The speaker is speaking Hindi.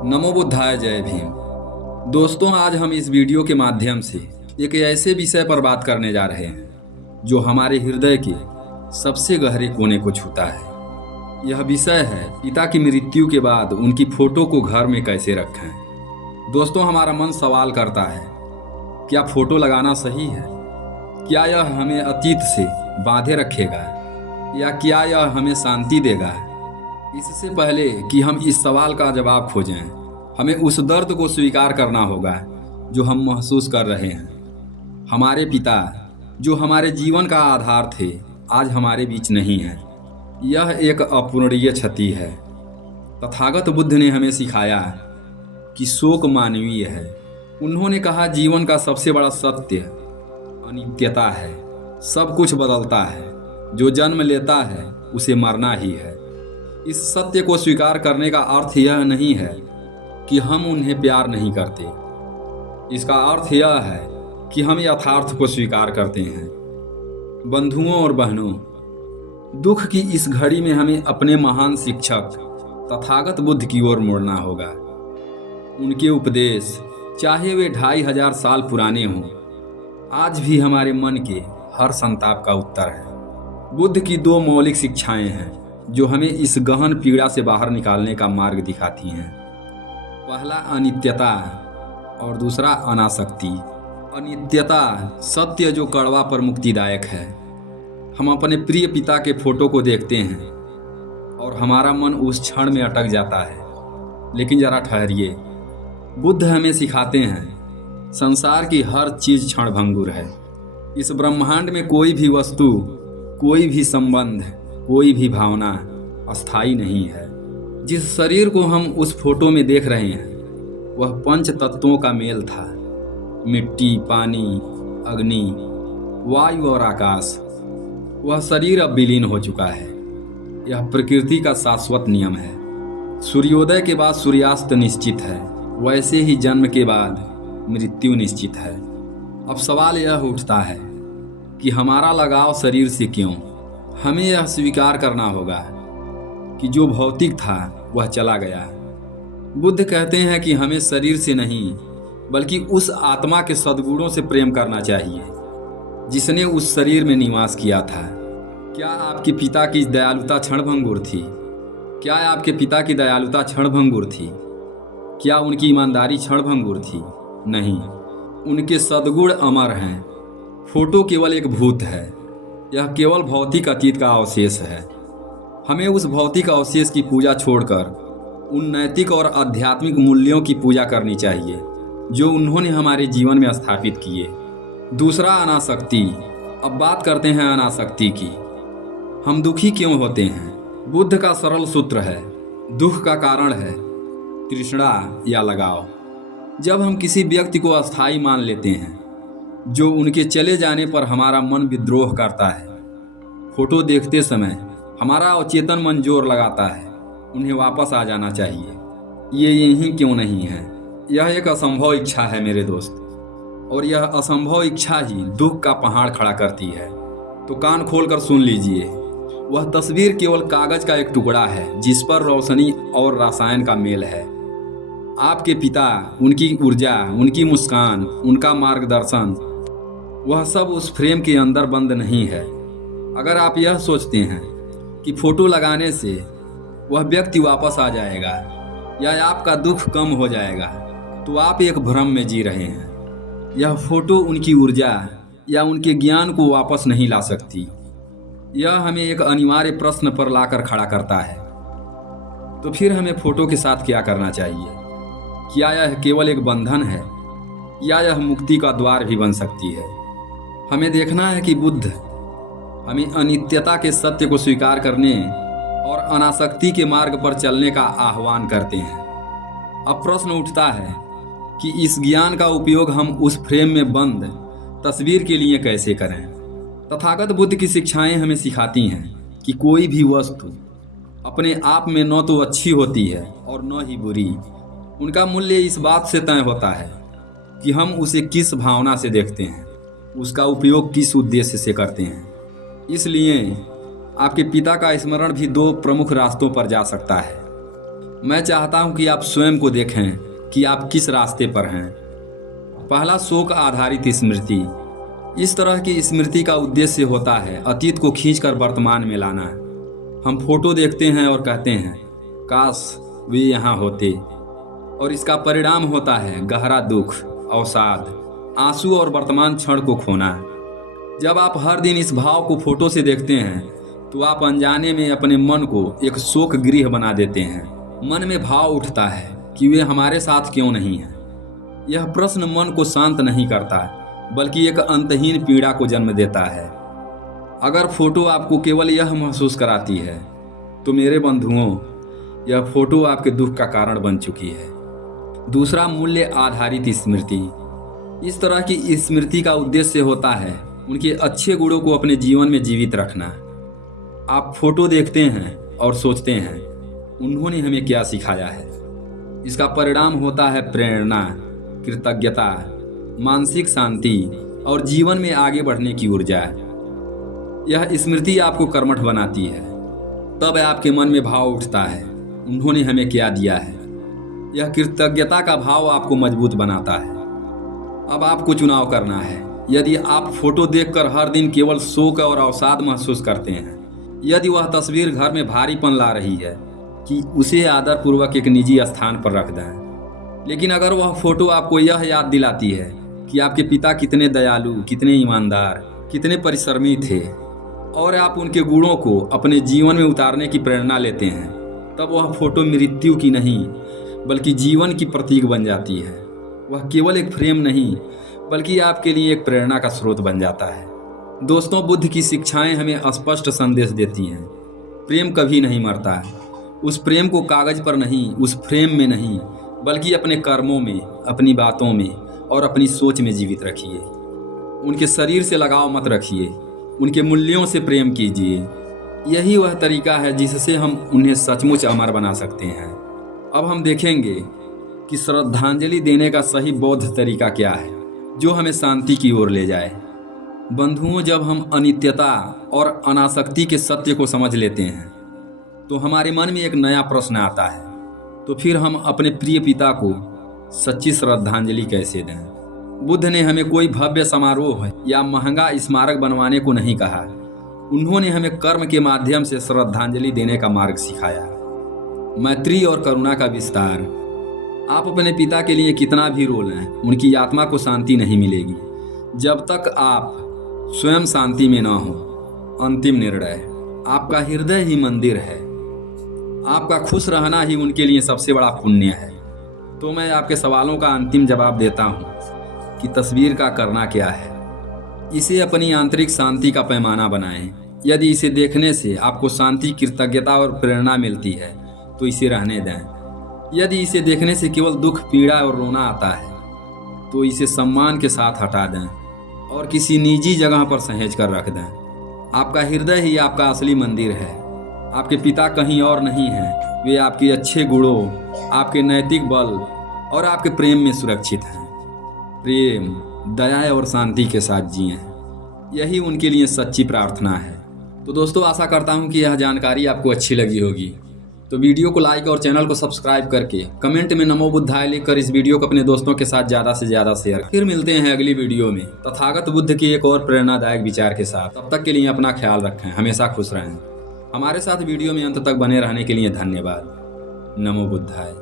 नमो बुद्धाय जय भीम। दोस्तों, आज हम इस वीडियो के माध्यम से एक ऐसे विषय पर बात करने जा रहे हैं जो हमारे हृदय के सबसे गहरे कोने को छूता है। यह विषय है पिता की मृत्यु के बाद उनकी फोटो को घर में कैसे रखें। दोस्तों, हमारा मन सवाल करता है, क्या फोटो लगाना सही है? क्या यह हमें अतीत से बांधे रखेगा या क्या यह हमें शांति देगा? इससे पहले कि हम इस सवाल का जवाब खोजें, हमें उस दर्द को स्वीकार करना होगा जो हम महसूस कर रहे हैं। हमारे पिता जो हमारे जीवन का आधार थे, आज हमारे बीच नहीं हैं। यह एक अपूरणीय क्षति है। तथागत बुद्ध ने हमें सिखाया कि शोक मानवीय है। उन्होंने कहा, जीवन का सबसे बड़ा सत्य अनित्यता है। सब कुछ बदलता है। जो जन्म लेता है उसे मरना ही है। इस सत्य को स्वीकार करने का अर्थ यह नहीं है कि हम उन्हें प्यार नहीं करते। इसका अर्थ यह है कि हम यथार्थ को स्वीकार करते हैं। बंधुओं और बहनों, दुख की इस घड़ी में हमें अपने महान शिक्षक तथागत बुद्ध की ओर मुड़ना होगा। उनके उपदेश, चाहे वे 2500 साल पुराने हों, आज भी हमारे मन के हर संताप का उत्तर है। बुद्ध की 2 मौलिक शिक्षाएं हैं जो हमें इस गहन पीड़ा से बाहर निकालने का मार्ग दिखाती हैं। पहला अनित्यता और दूसरा अनासक्ति। अनित्यता सत्य जो कड़वा पर मुक्तिदायक है। हम अपने प्रिय पिता के फोटो को देखते हैं और हमारा मन उस क्षण में अटक जाता है, लेकिन जरा ठहरिए। बुद्ध हमें सिखाते हैं, संसार की हर चीज क्षणभंगुर है। इस ब्रह्मांड में कोई भी वस्तु, कोई भी संबंध, कोई भी भावना अस्थाई नहीं है। जिस शरीर को हम उस फोटो में देख रहे हैं वह 5 तत्वों का मेल था। मिट्टी, पानी, अग्नि, वायु और आकाश। वह शरीर अब विलीन हो चुका है। यह प्रकृति का शाश्वत नियम है। सूर्योदय के बाद सूर्यास्त निश्चित है, वैसे ही जन्म के बाद मृत्यु निश्चित है। अब सवाल यह उठता है कि हमारा लगाव शरीर से क्यों? हमें यह स्वीकार करना होगा कि जो भौतिक था वह चला गया। बुद्ध कहते हैं कि हमें शरीर से नहीं बल्कि उस आत्मा के सद्गुणों से प्रेम करना चाहिए जिसने उस शरीर में निवास किया था। क्या आपके पिता की दयालुता क्षणभंगुर थी? क्या आपके पिता की दयालुता क्षणभंगुर थी? क्या उनकी ईमानदारी क्षणभंगुर थी? नहीं, उनके सद्गुण अमर हैं। फोटो केवल एक भूत है। यह केवल भौतिक अतीत का अवशेष है। हमें उस भौतिक अवशेष की पूजा छोड़कर उन नैतिक और आध्यात्मिक मूल्यों की पूजा करनी चाहिए जो उन्होंने हमारे जीवन में स्थापित किए। दूसरा, अनासक्ति। अब बात करते हैं अनासक्ति की। हम दुखी क्यों होते हैं? बुद्ध का सरल सूत्र है, दुख का कारण है तृष्णा या लगाव। जब हम किसी व्यक्ति को अस्थायी मान लेते हैं, जो उनके चले जाने पर हमारा मन विद्रोह करता है। फोटो देखते समय हमारा अवचेतन मन जोर लगाता है, उन्हें वापस आ जाना चाहिए। ये यहीं क्यों नहीं है? यह एक असंभव इच्छा है मेरे दोस्त, और यह असंभव इच्छा ही दुख का पहाड़ खड़ा करती है। तो कान खोलकर सुन लीजिए। वह तस्वीर केवल कागज का एक टुकड़ा है जिस पर रोशनी और रसायन का मेल है। आपके पिता, उनकी ऊर्जा, उनकी मुस्कान, उनका मार्गदर्शन, वह सब उस फ्रेम के अंदर बंद नहीं है। अगर आप यह सोचते हैं कि फोटो लगाने से वह व्यक्ति वापस आ जाएगा या आपका दुख कम हो जाएगा, तो आप एक भ्रम में जी रहे हैं। यह फोटो उनकी ऊर्जा या उनके ज्ञान को वापस नहीं ला सकती। यह हमें एक अनिवार्य प्रश्न पर लाकर खड़ा करता है। तो फिर हमें फोटो के साथ क्या करना चाहिए? क्या यह केवल एक बंधन है या यह मुक्ति का द्वार भी बन सकती है? हमें देखना है कि बुद्ध हमें अनित्यता के सत्य को स्वीकार करने और अनासक्ति के मार्ग पर चलने का आह्वान करते हैं। अब प्रश्न उठता है कि इस ज्ञान का उपयोग हम उस फ्रेम में बंद तस्वीर के लिए कैसे करें? तथागत बुद्ध की शिक्षाएं हमें सिखाती हैं कि कोई भी वस्तु अपने आप में न तो अच्छी होती है और न ही बुरी। उनका मूल्य इस बात से तय होता है कि हम उसे किस भावना से देखते हैं, उसका उपयोग किस उद्देश्य से करते हैं। इसलिए आपके पिता का स्मरण भी 2 प्रमुख रास्तों पर जा सकता है। मैं चाहता हूं कि आप स्वयं को देखें कि आप किस रास्ते पर हैं। पहला, शोक आधारित स्मृति। इस तरह की स्मृति का उद्देश्य होता है अतीत को खींचकर वर्तमान में लाना। हम फोटो देखते हैं और कहते हैं काश वे यहाँ होते, और इसका परिणाम होता है गहरा दुख, अवसाद, आंसू और वर्तमान क्षण को खोना। जब आप हर दिन इस भाव को फोटो से देखते हैं तो आप अनजाने में अपने मन को एक शोक गृह बना देते हैं। मन में भाव उठता है कि वे हमारे साथ क्यों नहीं हैं। यह प्रश्न मन को शांत नहीं करता बल्कि एक अंतहीन पीड़ा को जन्म देता है। अगर फोटो आपको केवल यह महसूस कराती है तो मेरे बंधुओं, यह फोटो आपके दुख का कारण बन चुकी है। दूसरा, मूल्य आधारित स्मृति। इस तरह की स्मृति का उद्देश्य होता है उनके अच्छे गुणों को अपने जीवन में जीवित रखना। आप फोटो देखते हैं और सोचते हैं उन्होंने हमें क्या सिखाया है। इसका परिणाम होता है प्रेरणा, कृतज्ञता, मानसिक शांति और जीवन में आगे बढ़ने की ऊर्जा। यह स्मृति आपको कर्मठ बनाती है। तब आपके मन में भाव उठता है उन्होंने हमें क्या दिया है। यह कृतज्ञता का भाव आपको मजबूत बनाता है। अब आपको चुनाव करना है। यदि आप फोटो देखकर हर दिन केवल शोक और अवसाद महसूस करते हैं, यदि वह तस्वीर घर में भारीपन ला रही है, कि उसे आदरपूर्वक एक निजी स्थान पर रख दें। लेकिन अगर वह फोटो आपको यह याद दिलाती है कि आपके पिता कितने दयालु, कितने ईमानदार, कितने परिश्रमी थे, और आप उनके गुणों को अपने जीवन में उतारने की प्रेरणा लेते हैं, तब वह फोटो मृत्यु की नहीं बल्कि जीवन की प्रतीक बन जाती है। वह केवल एक फ्रेम नहीं बल्कि आपके लिए एक प्रेरणा का स्रोत बन जाता है। दोस्तों, बुद्ध की शिक्षाएं हमें स्पष्ट संदेश देती हैं। प्रेम कभी नहीं मरता है। उस प्रेम को कागज पर नहीं, उस फ्रेम में नहीं, बल्कि अपने कर्मों में, अपनी बातों में और अपनी सोच में जीवित रखिए। उनके शरीर से लगाव मत रखिए, उनके मूल्यों से प्रेम कीजिए। यही वह तरीका है जिससे हम उन्हें सचमुच अमर बना सकते हैं। अब हम देखेंगे कि श्रद्धांजलि देने का सही बौद्ध तरीका क्या है जो हमें शांति की ओर ले जाए। बंधुओं, जब हम अनित्यता और अनासक्ति के सत्य को समझ लेते हैं तो हमारे मन में एक नया प्रश्न आता है, तो फिर हम अपने प्रिय पिता को सच्ची श्रद्धांजलि कैसे दें। बुद्ध ने हमें कोई भव्य समारोह या महंगा स्मारक बनवाने को नहीं कहा। उन्होंने हमें कर्म के माध्यम से श्रद्धांजलि देने का मार्ग सिखाया। मैत्री और करुणा का विस्तार। आप अपने पिता के लिए कितना भी रो लें, उनकी आत्मा को शांति नहीं मिलेगी जब तक आप स्वयं शांति में ना हो। अंतिम निर्णय, आपका हृदय ही मंदिर है। आपका खुश रहना ही उनके लिए सबसे बड़ा पुण्य है। तो मैं आपके सवालों का अंतिम जवाब देता हूँ कि तस्वीर का करना क्या है। इसे अपनी आंतरिक शांति का पैमाना बनाएं। यदि इसे देखने से आपको शांति, कृतज्ञता और प्रेरणा मिलती है तो इसे रहने दें। यदि इसे देखने से केवल दुख, पीड़ा और रोना आता है तो इसे सम्मान के साथ हटा दें और किसी निजी जगह पर सहेज कर रख दें। आपका हृदय ही आपका असली मंदिर है। आपके पिता कहीं और नहीं हैं। वे आपके अच्छे गुणों, आपके नैतिक बल और आपके प्रेम में सुरक्षित हैं। प्रेम, दया और शांति के साथ जिएं। यही उनके लिए सच्ची प्रार्थना है। तो दोस्तों, आशा करता हूँ कि यह जानकारी आपको अच्छी लगी होगी। तो वीडियो को लाइक और चैनल को सब्सक्राइब करके कमेंट में नमो बुद्धाय लिखकर इस वीडियो को अपने दोस्तों के साथ ज़्यादा से ज़्यादा शेयर। फिर मिलते हैं अगली वीडियो में तथागत बुद्ध के एक और प्रेरणादायक विचार के साथ। तब तक के लिए अपना ख्याल रखें, हमेशा खुश रहें। हमारे साथ वीडियो में अंत तक बने रहने के लिए धन्यवाद। नमो बुद्धाय।